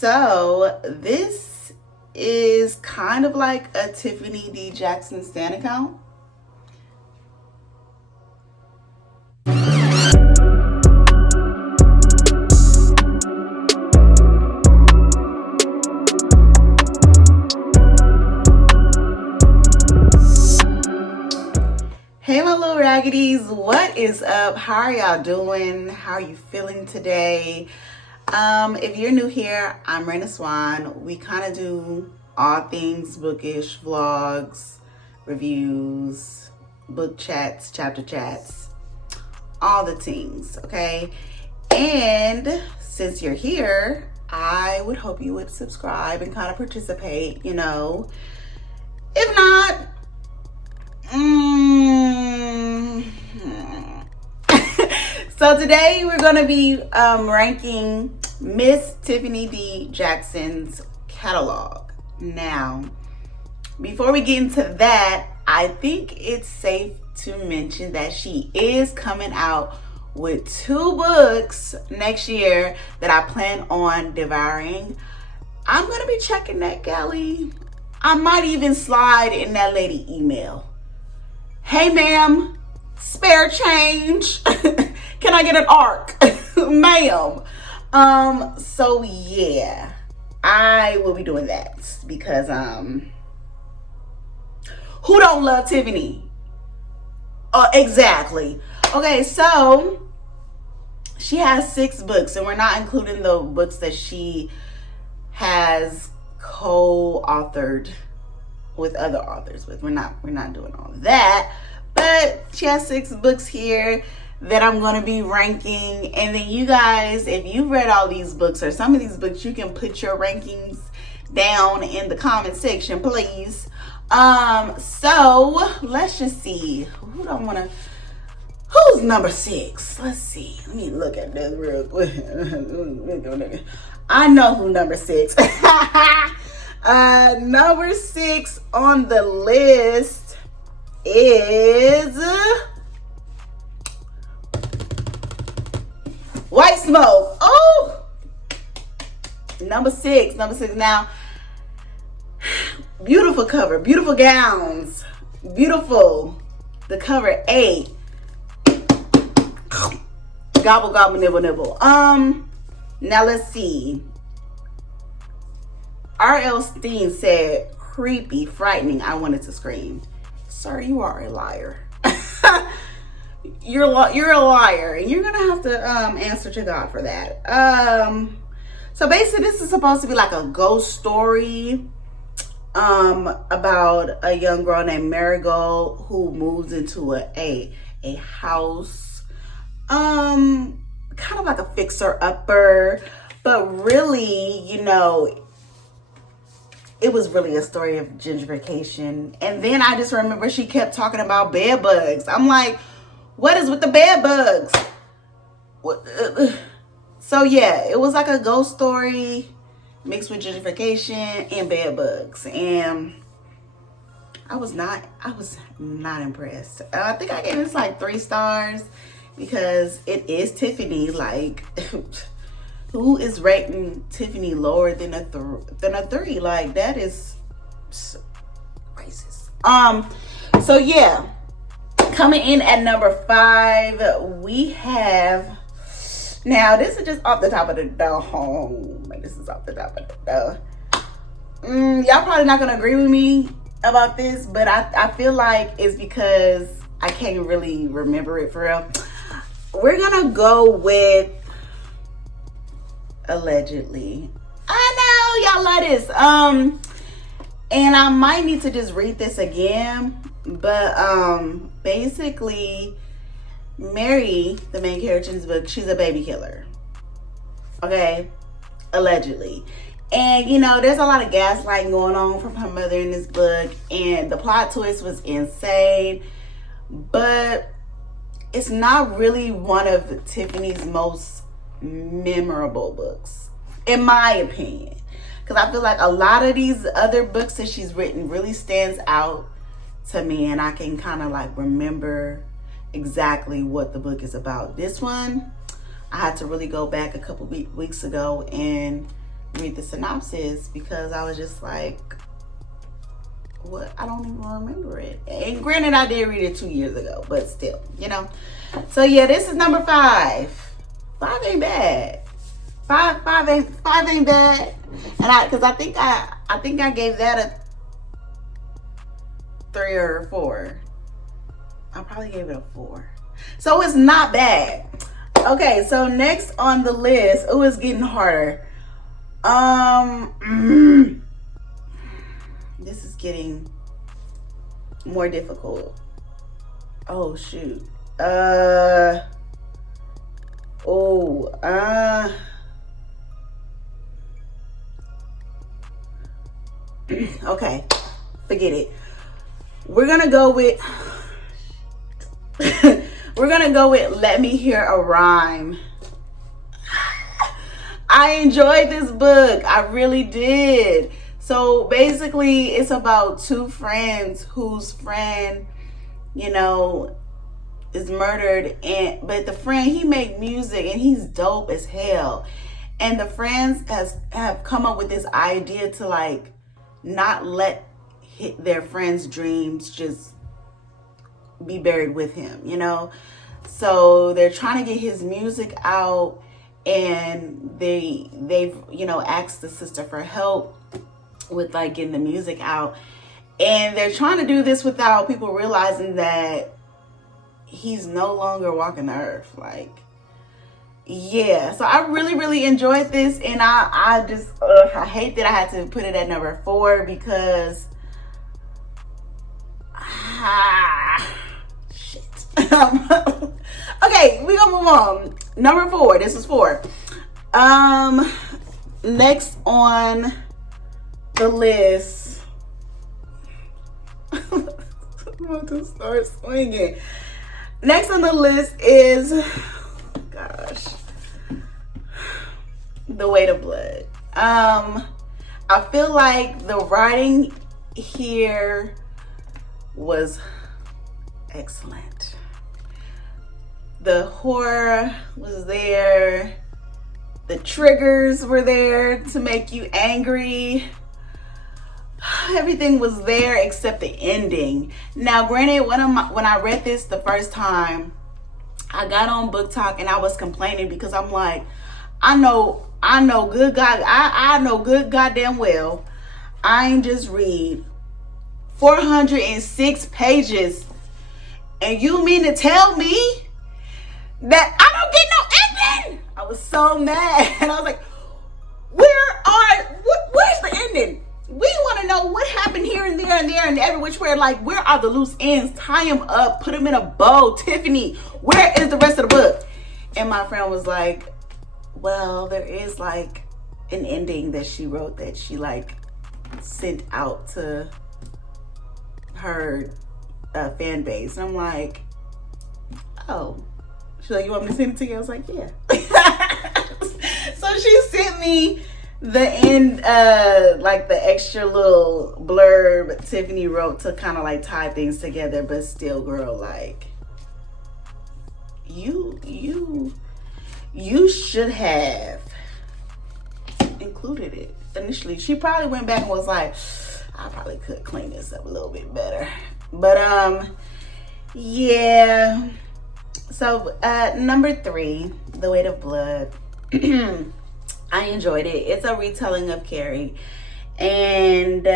So this is kind of like a Tiffany D. Jackson stan account. Hey my little raggities, what is up? How are y'all doing? How are you feeling today? If you're new here, I'm Raina Swan. We kind of do all things bookish, vlogs, reviews, book chats, chapter chats, all the things, okay? And since you're here, I would hope you would subscribe and kind of participate, you know. If not, so today we're going to be ranking Miss Tiffany D. Jackson's catalog. Now, before we get into that, I think it's safe to mention that she is coming out with 2 books next year that I plan on devouring. I'm going to be checking that galley. I might even slide in that lady email. Hey ma'am, spare change. Can I get an ARC? Ma'am. So yeah, I will be doing that because who don't love Tiffany? Exactly. Okay, so she has 6 books, and we're not including the books that she has co-authored with other authors with. We're not doing all of that, but she has 6 books here that I'm going to be ranking. And then you guys, if you've read all these books or some of these books, you can put your rankings down in the comment section, please. So let's just see who do I want to, who's number 6? Let's see, let me look at this real quick. I know who number 6. Number 6 on the list is White Smoke. Oh, number 6. Now, beautiful cover, beautiful gowns, beautiful. The cover 8. Gobble gobble nibble nibble. Now let's see. R.L. Steen said, creepy, frightening, I wanted to scream. Sir, you are a liar. You're a liar, and you're gonna have to answer to God for that. So basically this is supposed to be like a ghost story about a young girl named Marigold who moves into a house, kind of like a fixer-upper, but really, you know, it was really a story of gentrification. And then I just remember she kept talking about bed bugs. I'm like, what is with the bed bugs? So yeah, it was like a ghost story mixed with gentrification and bed bugs. And I was not impressed. I think I gave this like 3 stars because it is Tiffany. Like, who is rating Tiffany lower than a 3? Like, that is racist. So yeah, coming in at number 5, we have, now this is just off the top of the dome. This is off the top of the dome. Y'all probably not gonna agree with me about this, but I feel like it's because I can't really remember it for real. We're gonna go with Allegedly. I know y'all love this. And I might need to just read this again, but basically Mary, the main character in this book, she's a baby killer. Okay, allegedly. And you know, there's a lot of gaslighting going on from her mother in this book, and the plot twist was insane, but it's not really one of Tiffany's most memorable books, in my opinion, because I feel like a lot of these other books that she's written really stands out to me, and I can kind of like remember exactly what the book is about. This one, I had to really go back a couple weeks ago and read the synopsis because I was just like, what? I don't even remember it. And granted, I did read it 2 years ago, but still, you know. So yeah, this is number 5. 5 ain't bad. Five ain't bad. And because I think I gave that a 3 or 4. I probably gave it a 4. So it's not bad. Okay, so next on the list, oh, it's getting harder. This is getting more difficult. Oh shoot. Okay, forget it. We're gonna go with Let Me Hear a Rhyme. I enjoyed this book. I really did. So basically, it's about 2 friends whose friend, you know, is murdered, but the friend, he make music and he's dope as hell. And the friends have come up with this idea to like not let their friend's dreams just be buried with him, you know. So they're trying to get his music out, and they've you know asked the sister for help with like getting the music out, and they're trying to do this without people realizing that he's no longer walking the earth. Like, yeah, so I really enjoyed this, and I just I hate that I had to put it at number 4 because shit. Okay, we gonna move on. Number 4. This is 4. Next on the list. I'm about to start swinging. Next on the list is, gosh, The Weight of Blood. I feel like the writing here was excellent. The horror was there. The triggers were there to make you angry. Everything was there except the ending. Now, granted, when I read this the first time, I got on Book Talk and I was complaining because I'm like, I know good goddamn well I ain't just read 406 pages, and you mean to tell me that I don't get no ending? I was so mad, and I was like, where's the ending? We want to know what happened here and there and there and every which way. Like, where are the loose ends? Tie them up, put them in a bow. Tiffany, where is the rest of the book? And my friend was like, well, there is like an ending that she wrote that she like sent out to her fan base. And I'm like, oh. She's like, you want me to send it to you? I was like, yeah. So she sent me the end, like the extra little blurb Tiffany wrote to kind of like tie things together. But still, girl, like, you should have included it initially. She probably went back and was like, I probably could clean this up a little bit better. But yeah. So number 3, The Weight of Blood. I enjoyed it. It's a retelling of Carrie, and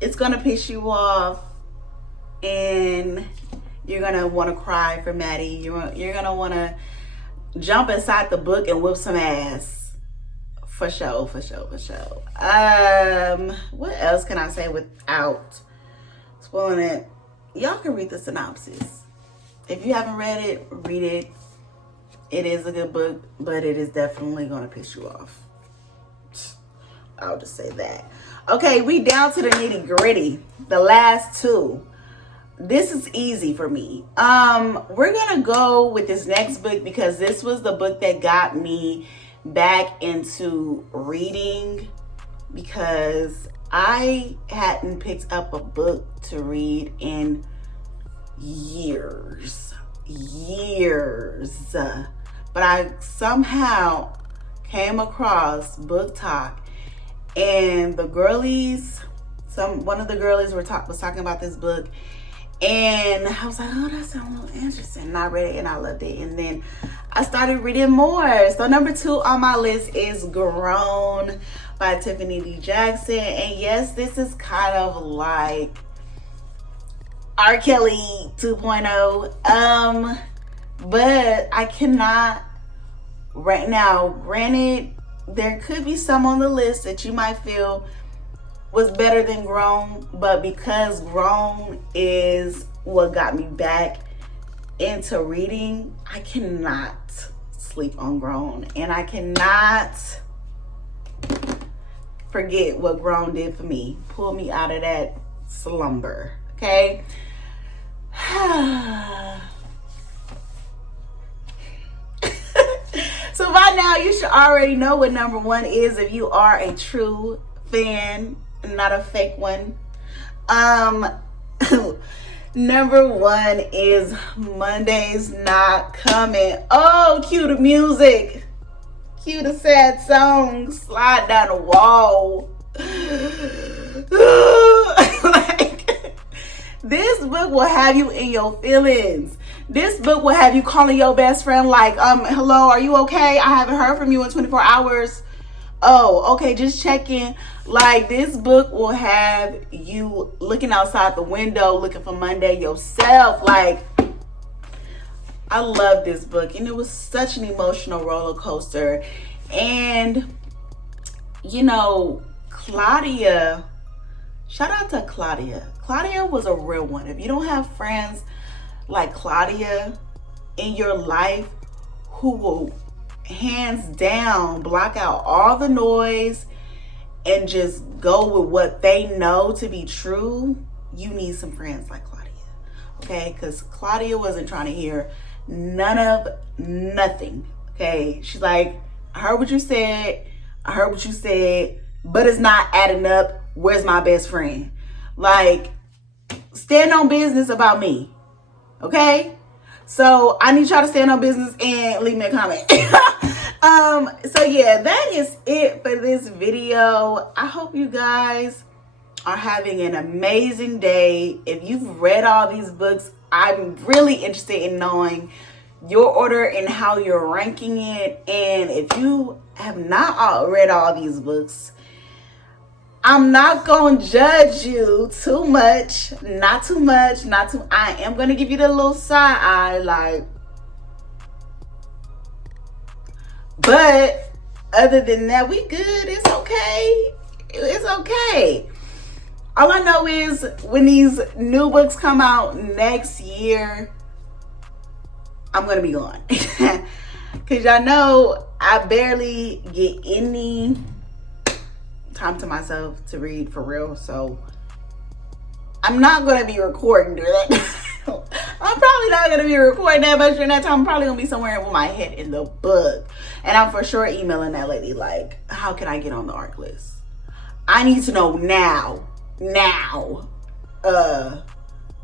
it's gonna piss you off, and you're gonna want to cry for Maddie. You're gonna want to jump inside the book and whip some ass, for sure. What else can I say without spoiling it? Y'all can read the synopsis. If you haven't read it, read it. It is a good book, but it is definitely going to piss you off. I'll just say that. Okay, we down to the nitty gritty. The last 2. This is easy for me. We're going to go with this next book because this was the book that got me back into reading, because I hadn't picked up a book to read in years. But I somehow came across Book Talk and the girlies, one of the girlies was talking about this book, and I was like, oh, that sounds a little interesting. And I read it and I loved it. And then I started reading more. So number 2 on my list is Grown by Tiffany D. Jackson. And yes, this is kind of like R. Kelly 2.0. But I cannot right now. Granted, there could be some on the list that you might feel was better than Grown, but because Grown is what got me back into reading, I cannot sleep on Grown, and I cannot forget what Grown did for me. Pull me out of that slumber, okay? So by now you should already know what number 1 is if you are a true fan, not a fake one. Number 1 is Monday's Not Coming. Oh, cue the music. Cue the sad song. Slide down the wall. Like, this book will have you in your feelings. This book will have you calling your best friend like, hello, are you okay? I haven't heard from you in 24 hours. Oh, okay, just checking. Like, this book will have you looking outside the window, looking for Monday yourself. Like, I love this book, and it was such an emotional roller coaster. And, you know, Claudia, shout out to Claudia. Claudia was a real one. If you don't have friends like Claudia in your life who will hands down block out all the noise and just go with what they know to be true, you need some friends like Claudia, okay? Because Claudia wasn't trying to hear none of nothing, okay? She's like, I heard what you said, but it's not adding up. Where's my best friend? Like, stand on business about me, okay? So I need y'all to stand on business and leave me a comment. So yeah, that is it for this video. I hope you guys are having an amazing day. If you've read all these books, I'm really interested in knowing your order and how you're ranking it. And if you have not read all these books, I'm not going to judge you too much. I am going to give you the little side eye, like. But other than that, we good. It's okay. It's okay. All I know is when these new books come out next year, I'm going to be gone. Because y'all know I barely get any time to myself to read for real. So I'm not going to be recording that. I'm probably not going to be recording that much during that time. I'm probably going to be somewhere with my head in the book. And I'm for sure emailing that lady like, how can I get on the ARC list? I need to know now,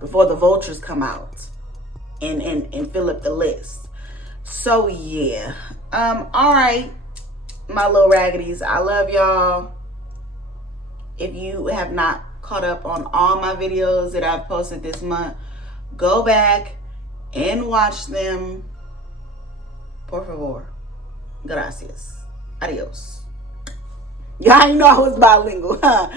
before the vultures come out and fill up the list. So yeah. All right, my little raggities, I love y'all. If you have not caught up on all my videos that I've posted this month, go back and watch them. Por favor. Gracias. Adios. Y'all ain't know I was bilingual, huh?